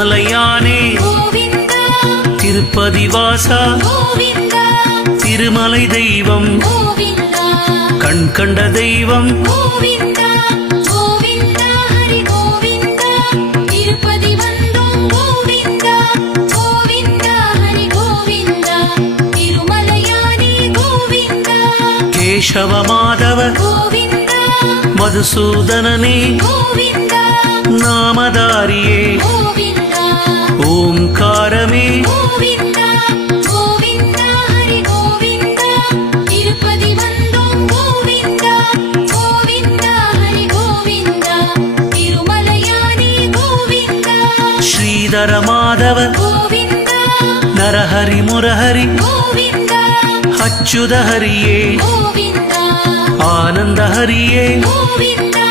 திருமலையானே கோவிந்தா திருப்பதி வாசா கோவிந்தா திருமலை தெய்வம் கோவிந்தா கண் கண்ட தெய்வம் கோவிந்தா கோவிந்தா ஹரி கோவிந்தா திருப்பதி வந்தோம் கோவிந்தா கோவிந்தா ஹரி கோவிந்தா திருமலையானே கோவிந்தா கேசவ மாதவ கோவிந்தா மதுசூதனனே கோவிந்தா நாமதாரியே கோவிந்தா ஓம்காரமே கோவிந்தா கோவிந்தா ஹரி கோவிந்தா திருப்பதி வந்தோம் கோவிந்தா கோவிந்தா ஹரி கோவிந்தா திருமலையானே கோவிந்தா ஸ்ரீதர மாதவ கோவிந்தா நரஹரி முரஹரி கோவிந்தா அச்சுத ஹரியே கோவிந்தா ஆனந்த ஹரியே கோவிந்தா